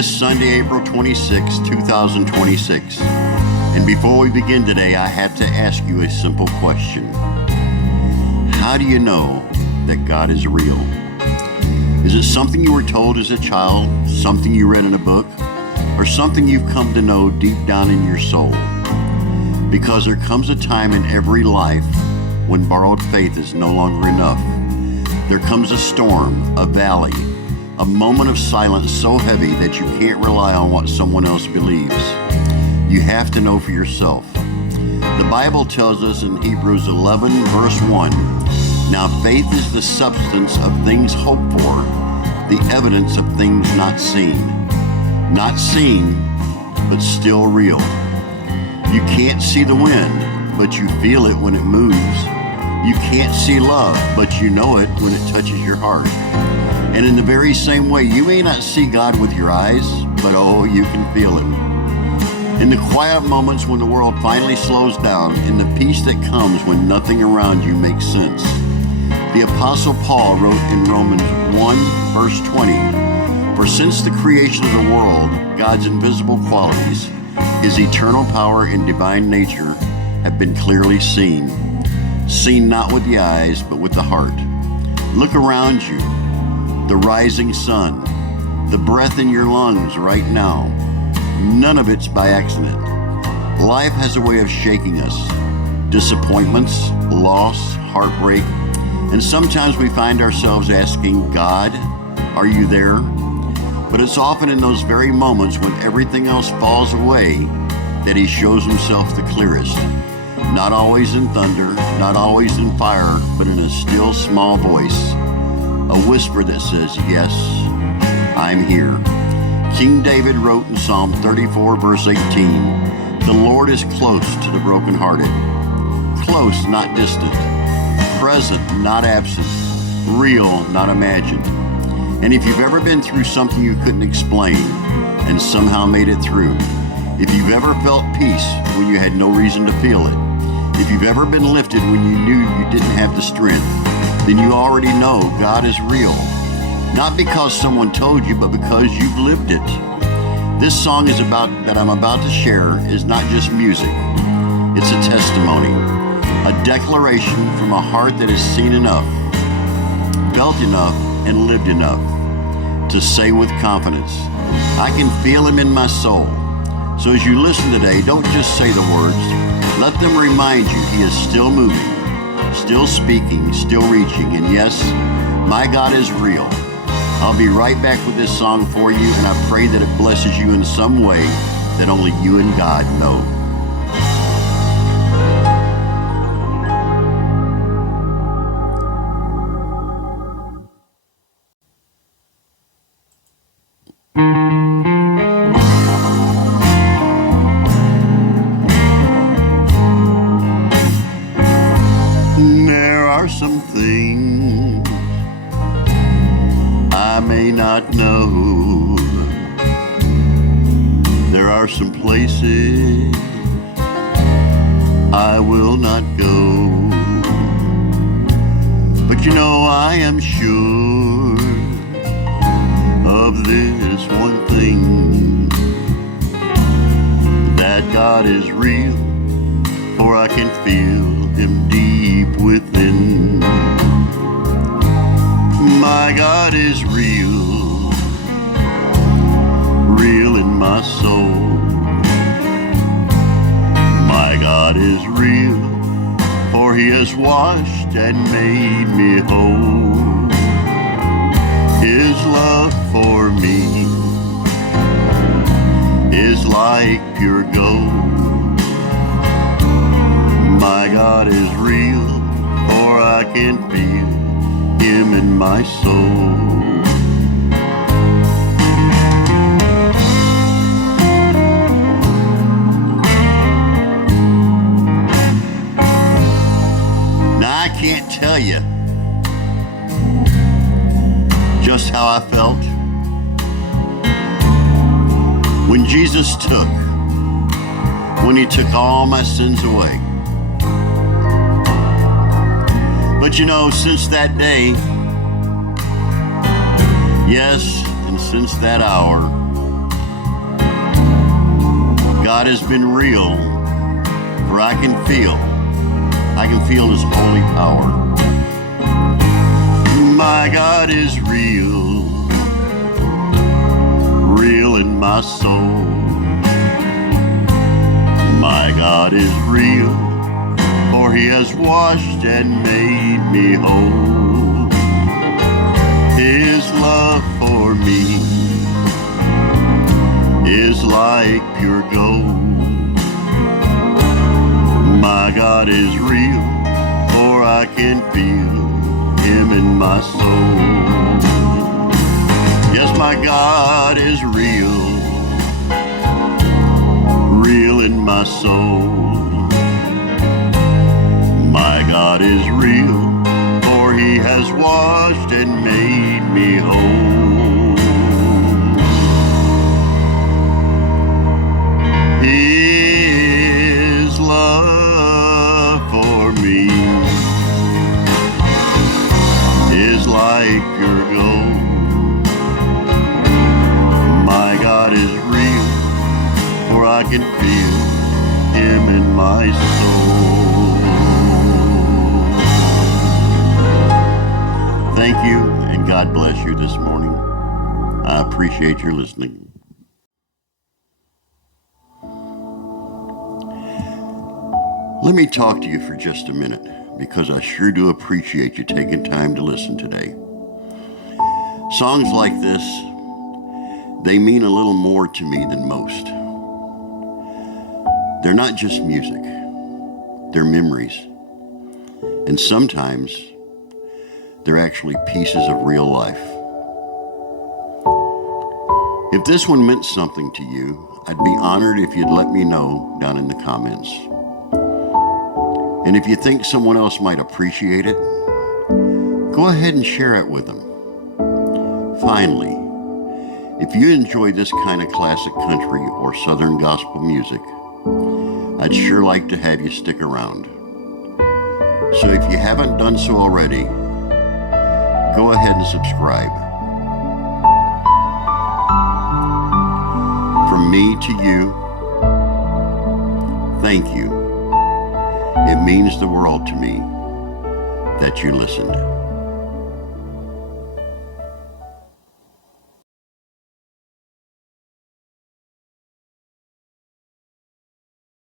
is Sunday, April 26, 2026. And before we begin today, I have to ask you a simple question. How do you know that God is real? Is it something you were told as a child, something you read in a book, or something you've come to know deep down in your soul? Because there comes a time in every life when borrowed faith is no longer enough. There comes a storm, a valley, a moment of silence so heavy that you can't rely on what someone else believes. You have to know for yourself. The Bible tells us in Hebrews 11, verse 1, "Now faith is the substance of things hoped for, the evidence of things not seen." Not seen, but still real. You can't see the wind, but you feel it when it moves. You can't see love, but you know it when it touches your heart. And in the very same way, you may not see God with your eyes, but oh, you can feel Him. In the quiet moments when the world finally slows down, in the peace that comes when nothing around you makes sense. The Apostle Paul wrote in Romans 1, verse 20, "For since the creation of the world, God's invisible qualities, His eternal power and divine nature have been clearly seen. Seen not with the eyes, but with the heart." Look around you. The rising sun, the breath in your lungs right now. None of it's by accident. Life has a way of shaking us. Disappointments, loss, heartbreak, and sometimes we find ourselves asking, "God, are you there?" But it's often in those very moments when everything else falls away that He shows Himself the clearest. Not always in thunder, not always in fire, but in a still small voice. A whisper that says, "Yes, I'm here." King David wrote in Psalm 34, verse 18, "The Lord is close to the brokenhearted." Close, not distant. Present, not absent. Real, not imagined. And if you've ever been through something you couldn't explain and somehow made it through, if you've ever felt peace when you had no reason to feel it, if you've ever been lifted when you knew you didn't have the strength, then you already know God is real. Not because someone told you, but because you've lived it. This song that I'm about to share is not just music. It's a testimony, a declaration from a heart that has seen enough, felt enough, and lived enough to say with confidence, "I can feel Him in my soul." So as you listen today, don't just say the words. Let them remind you He is still moving, still speaking, still reaching, and yes, my God is real. I'll be right back with this song for you, and I pray that it blesses you in some way that only you and God know. There are some things I may not know. There are some places I will not go. But you know I am sure of this one thing, that God is real, for I can feel Him deep within. My God is real, real in my soul. My God is real, for He has washed and made me whole. His love for me is like pure gold. My God is real, for I can feel Him in my soul. Now I can't tell you just how I felt when Jesus when He took all my sins away. But you know, since that day, yes, and since that hour, God has been real, for I can feel His holy power. My God is real, real in my soul. My God is real, for He has washed and made me whole. His love for me is like pure gold. My God is real, for I can feel Him in my soul. Yes, my God is real, real in my soul. My God is real, for He has washed and made me whole. His love for me is like pure gold. My God is real, for I can feel Him in my soul. Thank you, and God bless you this morning. I appreciate your listening. Let me talk to you for just a minute, because I sure do appreciate you taking time to listen today. Songs like this, they mean a little more to me than most. They're not just music, they're memories. And sometimes they're actually pieces of real life. If this one meant something to you, I'd be honored if you'd let me know down in the comments. And if you think someone else might appreciate it, go ahead and share it with them. Finally, if you enjoy this kind of classic country or Southern gospel music, I'd sure like to have you stick around. So if you haven't done so already, go ahead and subscribe. From me to you, thank you. It means the world to me that you listened.